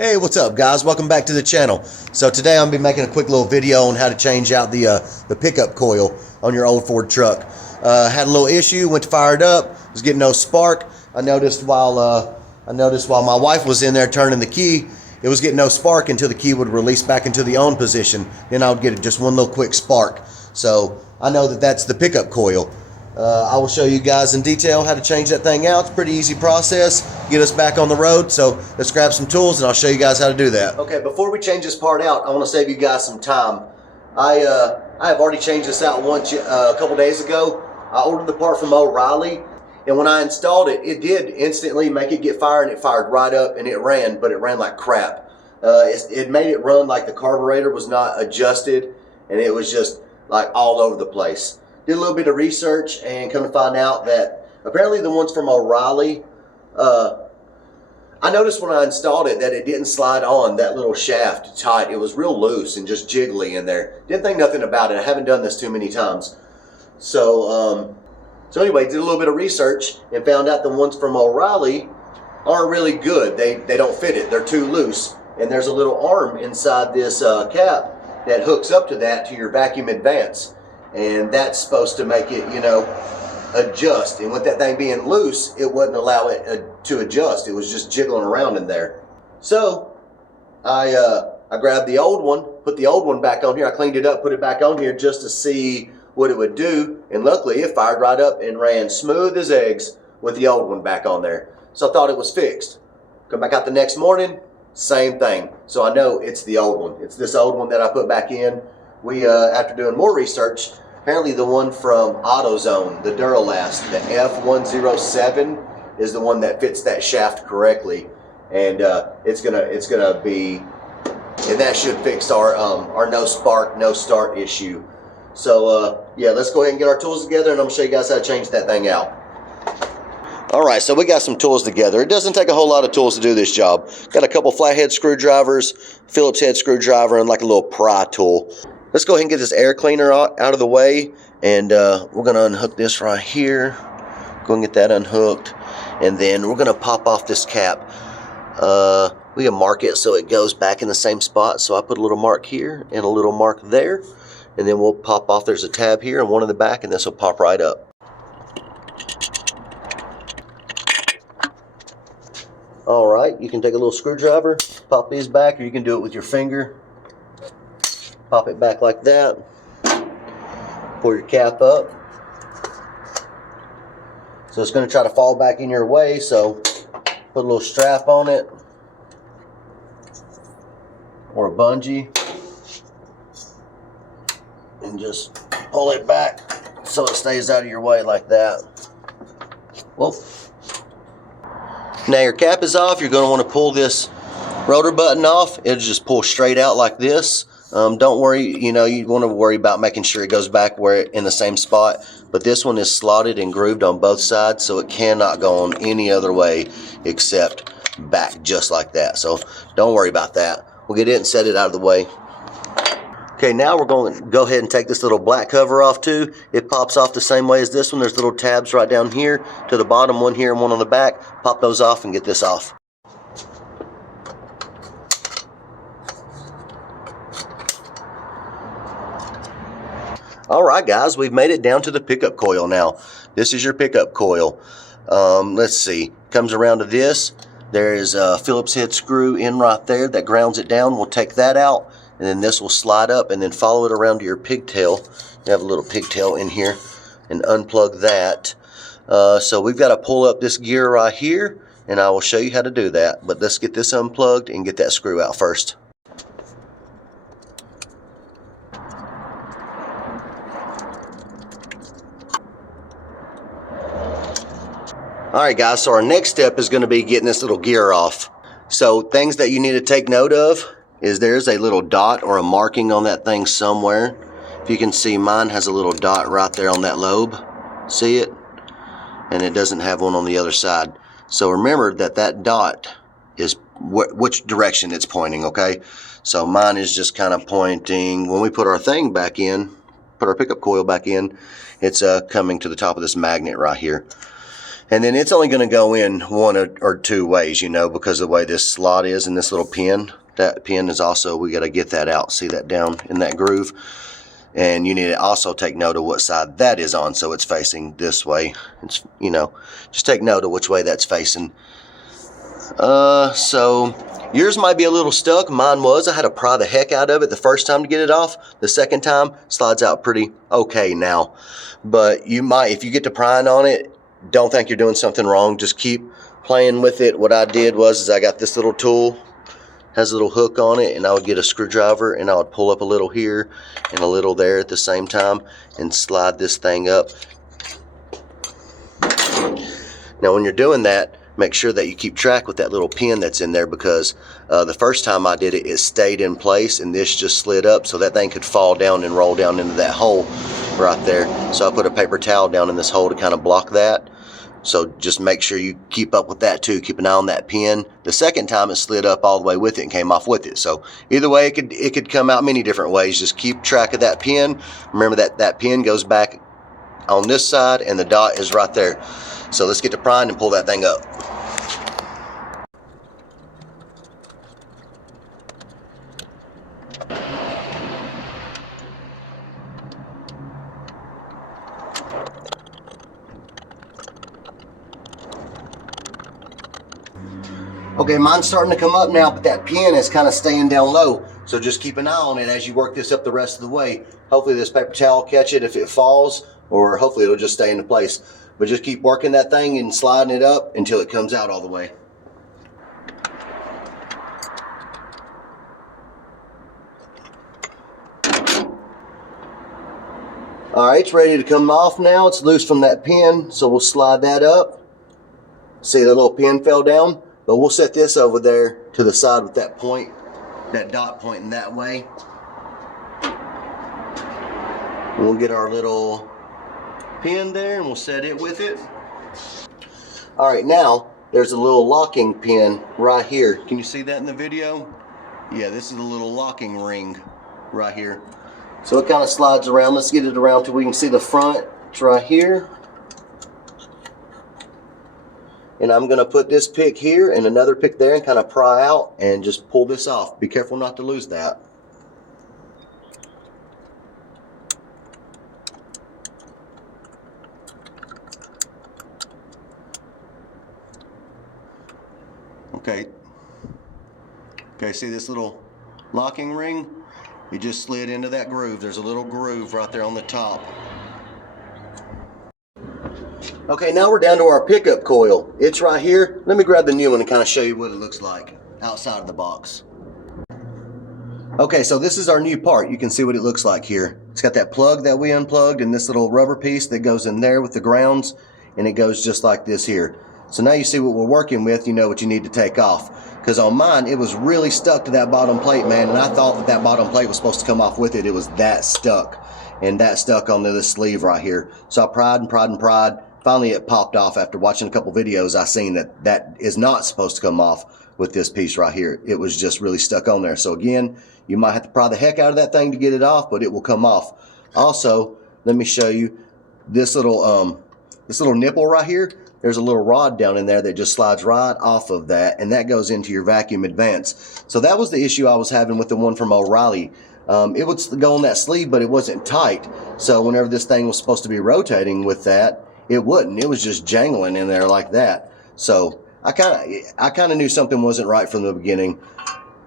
Hey, what's up guys? Welcome back to the channel. So today I'm going to be making a quick little video on how to change out the pickup coil on your old Ford truck. Had a little issue, went to fire it up, was getting no spark. I noticed while my wife was in there turning the key, it was getting no spark until the key would release back into the on position. Then I would get just one little quick spark. So I know that that's the pickup coil. I will show you guys in detail how to change that thing out. It's a pretty easy process. Get us back on the road. So let's grab some tools and I'll show you guys how to do that. Okay, before we change this part out, I want to save you guys some time. I have already changed this out once a couple days ago. I ordered the part from O'Reilly, and when I installed it, it did instantly make it get fired, and it fired right up and it ran, but it ran like crap. It made it run like the carburetor was not adjusted, and it was just like all over the place. Did a little bit of research and come to find out that apparently the ones from O'Reilly, I noticed when I installed it that it didn't slide on that little shaft tight. It was real loose and just jiggly in there. Didn't think nothing about it. I haven't done this too many times. So anyway, did a little bit of research and found out the ones from O'Reilly aren't really good. They don't fit it. They're too loose. And there's a little arm inside this cap that hooks up to that to your vacuum advance. And that's supposed to make it, you know, adjust. And with that thing being loose, it wouldn't allow it to adjust. It was just jiggling around in there. So I grabbed the old one, put the old one back on here. I cleaned it up, put it back on here just to see what it would do. And luckily it fired right up and ran smooth as eggs with the old one back on there. So I thought it was fixed. Come back out the next morning, same thing. So I know it's the old one. It's this old one that I put back in. We, after doing more research, apparently the one from AutoZone, the Duralast, the F107 is the one that fits that shaft correctly, and it's gonna be, and that should fix our no spark, no start issue. So yeah, let's go ahead and get our tools together, and I'm gonna show you guys how to change that thing out. All right, so we got some tools together. It doesn't take a whole lot of tools to do this job. Got a couple flathead screwdrivers, Phillips head screwdriver, and like a little pry tool. Let's go ahead and get this air cleaner out of the way, and we're going to unhook this right here. Go and get that unhooked, and then we're going to pop off this cap. We can mark it so it goes back in the same spot. So I put a little mark here and a little mark there, and then we'll pop off. There's a tab here and one in the back, and this will pop right up. All right, you can take a little screwdriver, pop these back, or you can do it with your finger. Pop it back like that. Pull your cap up. So it's going to try to fall back in your way, so put a little strap on it or a bungee and just pull it back so it stays out of your way like that. Whoa. Now your cap is off. You're going to want to pull this rotor button off. It'll just pull straight out like this. Don't worry, you know, you want to worry about making sure it goes back where in the same spot, but this one is slotted and grooved on both sides, so it cannot go on any other way except back just like that. So don't worry about that. We'll get it and set it out of the way. Okay, now we're going to go ahead and take this little black cover off too. It pops off the same way as this one. There's little tabs right down here to the bottom, one here and one on the back. Pop those off and get this off. Alright guys, we've made it down to the pickup coil now. This is your pickup coil. Let's see, comes around to this. There's a Phillips head screw in right there that grounds it down. We'll take that out, and then this will slide up and then follow it around to your pigtail. You have a little pigtail in here, and unplug that. So we've got to pull up this gear right here, and I will show you how to do that. But let's get this unplugged and get that screw out first. Alright guys, so our next step is going to be getting this little gear off. So things that you need to take note of is there's a little dot or a marking on that thing somewhere. If you can see, mine has a little dot right there on that lobe. See it? And it doesn't have one on the other side. So remember that that dot is which direction it's pointing, okay? So mine is just kind of pointing, when we put our thing back in, put our pickup coil back in, it's coming to the top of this magnet right here. And then it's only going to go in one or two ways, you know, because of the way this slot is and this little pin. That pin is also, we got to get that out. See that down in that groove? And you need to also take note of what side that is on, so it's facing this way. It's, you know, just take note of which way that's facing. So yours might be a little stuck. Mine was. I had to pry the heck out of it the first time to get it off. The second time, slides out pretty okay now. But you might, if you get to prying on it, don't think you're doing something wrong. Just keep playing with it. What I did was I got this little tool, has a little hook on it, and I would get a screwdriver and I would pull up a little here and a little there at the same time and slide this thing up. Now when you're doing that, make sure that you keep track with that little pin that's in there, because the first time I did it, it stayed in place and this just slid up, so that thing could fall down and roll down into that hole right there. So I put a paper towel down in this hole to kind of block that. So just make sure you keep up with that too. Keep an eye on that pin. The second time it slid up all the way with it and came off with it. So either way, it could come out many different ways. Just keep track of that pin. Remember that pin goes back on this side and the dot is right there. So let's get to prying and pull that thing up. Okay, mine's starting to come up now, but that pin is kind of staying down low. So just keep an eye on it as you work this up the rest of the way. Hopefully this paper towel will catch it if it falls, or hopefully it'll just stay into place. But just keep working that thing and sliding it up until it comes out all the way. All right, it's ready to come off now. It's loose from that pin, so we'll slide that up. See, the little pin fell down, but we'll set this over there to the side with that point, that dot pointing that way. We'll get our little pin there and we'll set it with it. All right, now there's a little locking pin right here. Can you see that in the video? Yeah, this is a little locking ring right here. So it kind of slides around. Let's get it around till we can see the front. It's right here. And I'm going to put this pick here and another pick there and kind of pry out and just pull this off. Be careful not to lose that. Okay, see this little locking ring? You just slid into that groove. There's a little groove right there on the top. Okay, now we're down to our pickup coil. It's right here. Let me grab the new one and kind of show you what it looks like outside of the box. Okay, so this is our new part. You can see what it looks like here. It's got that plug that we unplugged and this little rubber piece that goes in there with the grounds, and it goes just like this here. So now you see what we're working with. You know what you need to take off. Because on mine, it was really stuck to that bottom plate, man, and I thought that that bottom plate was supposed to come off with it. It was that stuck, and that stuck onto the sleeve right here. So I pried and pried and pried. Finally, it popped off. After watching a couple videos, I seen that that is not supposed to come off with this piece right here. It was just really stuck on there. So again, you might have to pry the heck out of that thing to get it off, but it will come off. Also, let me show you this little nipple right here. There's a little rod down in there that just slides right off of that, and that goes into your vacuum advance. So that was the issue I was having with the one from O'Reilly. It would go on that sleeve, but it wasn't tight. So whenever this thing was supposed to be rotating with that, it wouldn't. It was just jangling in there like that. So I kind of knew something wasn't right from the beginning.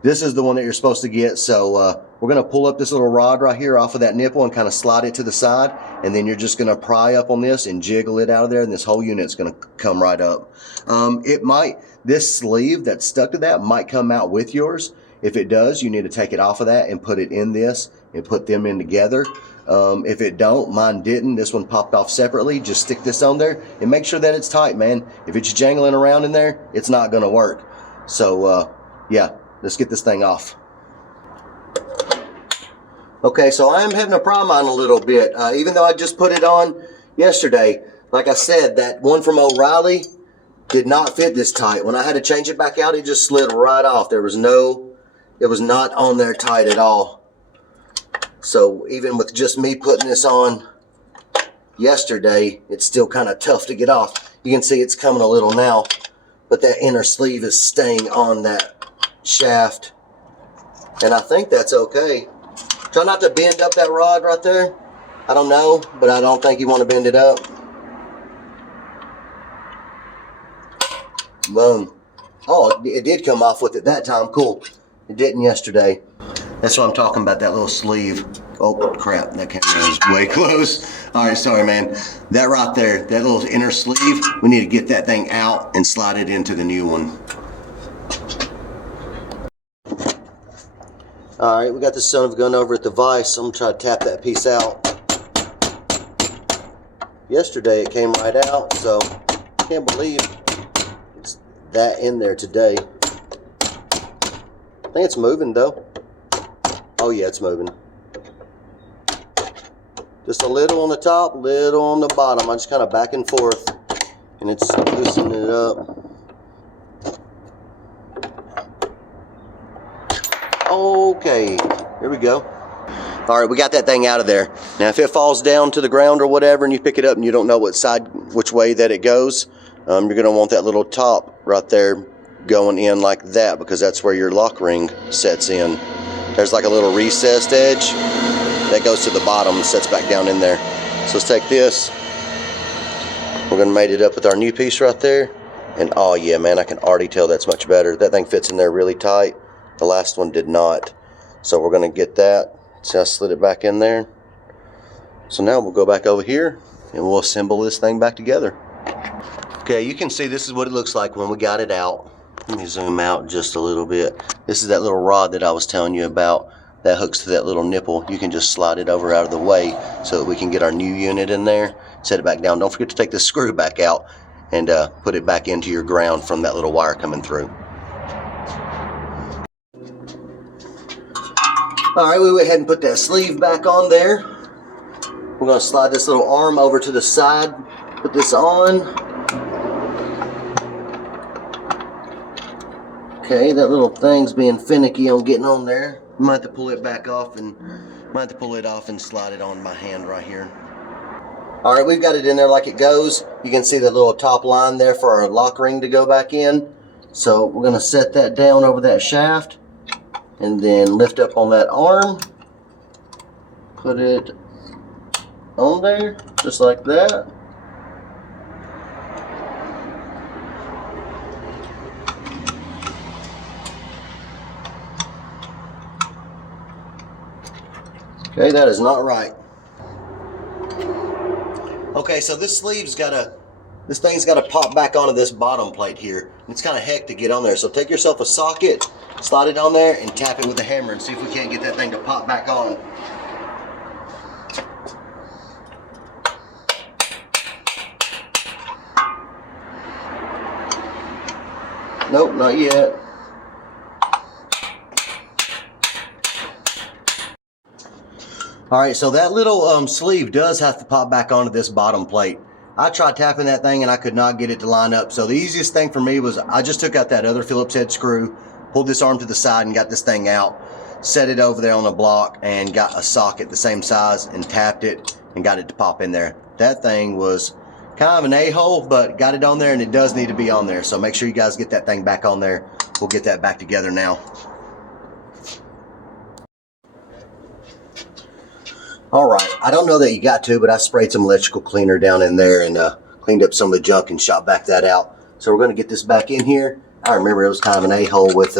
This is the one that you're supposed to get. So we're going to pull up this little rod right here off of that nipple and kind of slide it to the side. And then you're just going to pry up on this and jiggle it out of there. And this whole unit's going to come right up. This sleeve that's stuck to that might come out with yours. If it does, you need to take it off of that and put it in this and put them in together. If it don't, mine didn't. This one popped off separately. Just stick this on there and make sure that it's tight, man. If it's jangling around in there, it's not going to work. So, yeah. Let's get this thing off. Okay, so I am having a problem on a little bit. Even though I just put it on yesterday, like I said, that one from O'Reilly did not fit this tight. When I had to change it back out, it just slid right off. It was not on there tight at all. So even with just me putting this on yesterday, it's still kind of tough to get off. You can see it's coming a little now, but that inner sleeve is staying on that shaft, and I think that's okay. Try not to bend up that rod right there. I don't know, but I don't think you want to bend it up. Boom. Oh, it did come off with it that time. Cool. It didn't yesterday. That's what I'm talking about, that little sleeve. Oh, crap. That camera is way close. All right, sorry, man. That right there, that little inner sleeve, we need to get that thing out and slide it into the new one. All right, we got this son of a gun over at the vise. I'm going to try to tap that piece out. Yesterday, it came right out, so I can't believe it's that in there today. I think it's moving, though. Oh, yeah, it's moving. Just a little on the top, little on the bottom. I just kind of back and forth, and it's loosening it up. Okay, here we go. All right, we got that thing out of there. Now, if it falls down to the ground or whatever, and you pick it up and you don't know which way that it goes, you're going to want that little top right there going in like that, because that's where your lock ring sets in. There's like a little recessed edge that goes to the bottom and sets back down in there. So let's take this. We're going to mate it up with our new piece right there. And oh yeah, man, I can already tell that's much better. That thing fits in there really tight. The last one did not. So we're going to get that. See, I slid it back in there. So now we'll go back over here and we'll assemble this thing back together. Okay, you can see this is what it looks like when we got it out. Let me zoom out just a little bit. This is that little rod that I was telling you about that hooks to that little nipple. You can just slide it over out of the way so that we can get our new unit in there, set it back down. Don't forget to take the screw back out and put it back into your ground from that little wire coming through. Alright, we went ahead and put that sleeve back on there. We're going to slide this little arm over to the side, put this on. Okay, that little thing's being finicky on getting on there. Might have to pull it back off and slide it on my hand right here. Alright, we've got it in there like it goes. You can see the little top line there for our lock ring to go back in. So we're going to set that down over that shaft and then lift up on that arm. Put it on there, just like that. Okay, that is not right. Okay, so this thing's got to pop back onto this bottom plate here. It's kind of heck to get on there. So take yourself a socket, slide it on there, and tap it with a hammer and see if we can't get that thing to pop back on. Nope, not yet. Alright, so that little sleeve does have to pop back onto this bottom plate. I tried tapping that thing and I could not get it to line up. So the easiest thing for me was I just took out that other Phillips head screw, pulled this arm to the side and got this thing out, set it over there on the block and got a socket the same size and tapped it and got it to pop in there. That thing was kind of an a-hole, but got it on there and it does need to be on there. So make sure you guys get that thing back on there. We'll get that back together now. Alright, I don't know that you got to, but I sprayed some electrical cleaner down in there and cleaned up some of the junk and shot back that out. So we're going to get this back in here. I remember it was kind of an a-hole with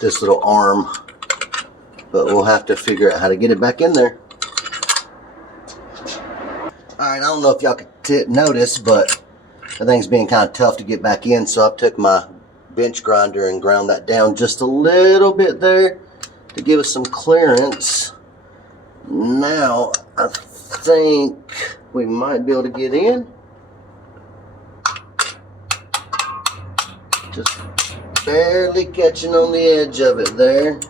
this little arm, but we'll have to figure out how to get it back in there. Alright, I don't know if y'all could notice, but the thing's being kind of tough to get back in, so I took my bench grinder and ground that down just a little bit there to give us some clearance. Now, I think we might be able to get in. Just barely catching on the edge of it there.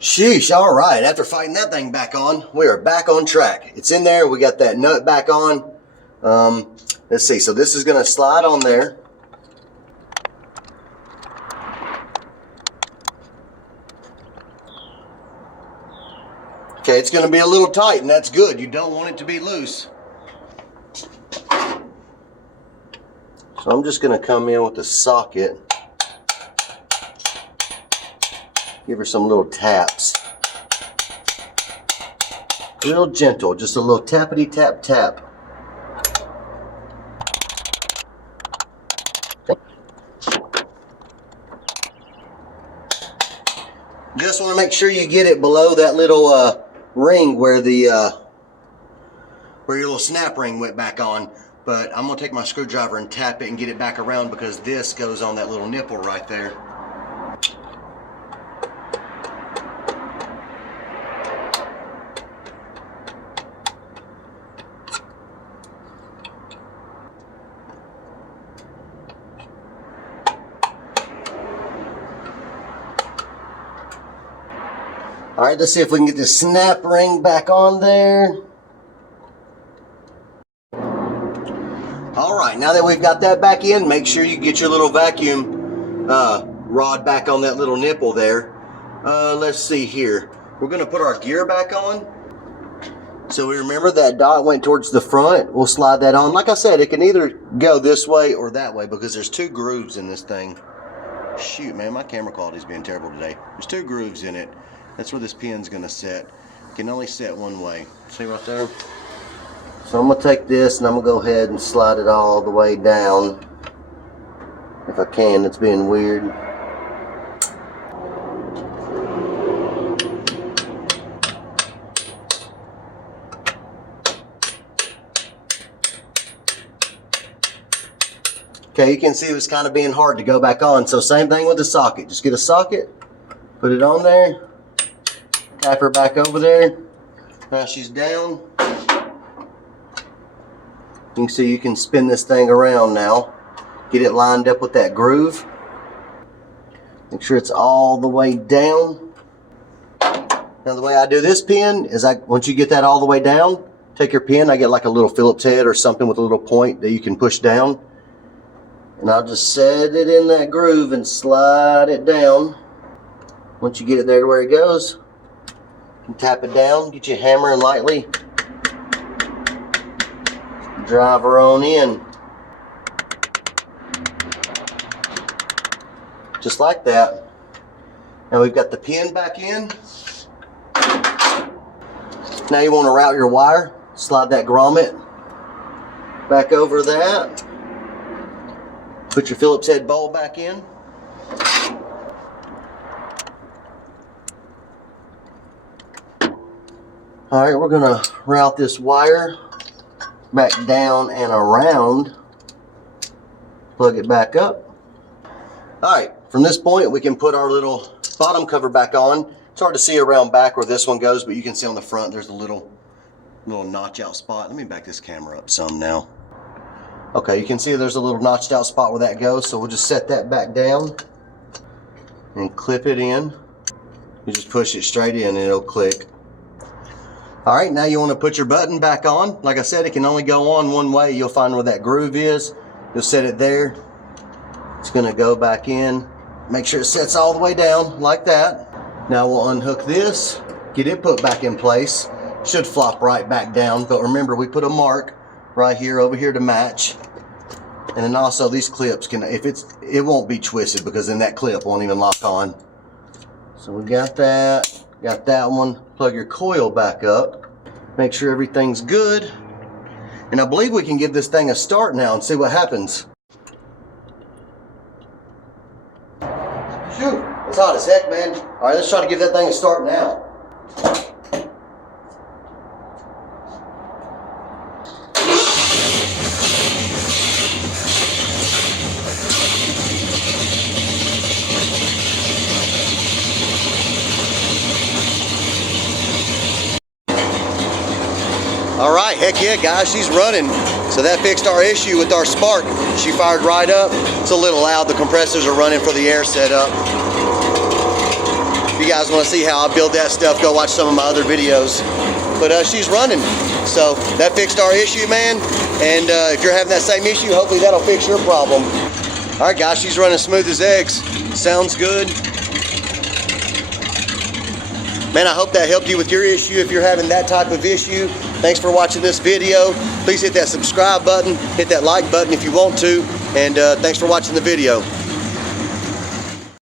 Sheesh, all right. After fighting that thing back on, we are back on track. It's in there. We got that nut back on. Let's see. So this is going to slide on there. Okay, it's going to be a little tight, and that's good. You don't want it to be loose. So I'm just going to come in with the socket, give her some little taps. Real gentle, just a little tappity tap tap. Just want to make sure you get it below that little ring where the where your little snap ring went back on. But I'm going to take my screwdriver and tap it and get it back around, because this goes on that little nipple right there. All right, let's see if we can get this snap ring back on there. All right, now that we've got that back in, make sure you get your little vacuum rod back on that little nipple there. Let's see here. We're gonna put our gear back on. So we remember that dot went towards the front. We'll slide that on. Like I said, it can either go this way or that way, because there's 2 grooves in this thing. Shoot, man, my camera quality's being terrible today. There's 2 grooves in it. That's where this pin's gonna set. It can only set one way. See right there? So I'm gonna take this and I'm gonna go ahead and slide it all the way down. If I can, it's being weird. Okay, you can see it was kind of being hard to go back on. So same thing with the socket. Just get a socket, put it on there, tap her back over there. Now she's down. You can see you can spin this thing around now. Get it lined up with that groove. Make sure it's all the way down. Now the way I do this pin is once you get that all the way down, take your pin. I get like a little Phillips head or something with a little point that you can push down. And I'll just set it in that groove and slide it down. Once you get it there to where it goes, you can tap it down, get your hammer and lightly drive her on in. Just like that. Now we've got the pin back in. Now you want to route your wire. Slide that grommet back over that. Put your Phillips head bowl back in. All right, we're gonna route this wire back down and around. Plug it back up. All right, from this point we can put our little bottom cover back on. It's hard to see around back where this one goes, but you can see on the front there's a little notch out spot. Let me back this camera up some now. Okay, you can see there's a little notched out spot where that goes, so we'll just set that back down and clip it in. You just push it straight in and it'll click. All right, now you want to put your button back on. Like I said, it can only go on one way. You'll find where that groove is. You'll set it there. It's going to go back in. Make sure it sets all the way down like that. Now we'll unhook this, get it put back in place. Should flop right back down, but remember we put a mark right here over here to match. And then also these clips can, it won't be twisted, because then that clip won't even lock on. So we got that one. Plug your coil back up. Make sure everything's good. And I believe we can give this thing a start now and see what happens. Shoot, it's hot as heck, man. All right, let's try to give that thing a start now. All right, heck yeah, guys, she's running. So that fixed our issue with our spark. She fired right up. It's a little loud. The compressors are running for the air setup. If you guys want to see how I build that stuff, go watch some of my other videos. But she's running. So that fixed our issue, man. And if you're having that same issue, hopefully that'll fix your problem. All right, guys, she's running smooth as eggs. Sounds good. Man, I hope that helped you with your issue if you're having that type of issue. Thanks for watching this video. Please hit that subscribe button, hit that like button if you want to, And thanks for watching the video.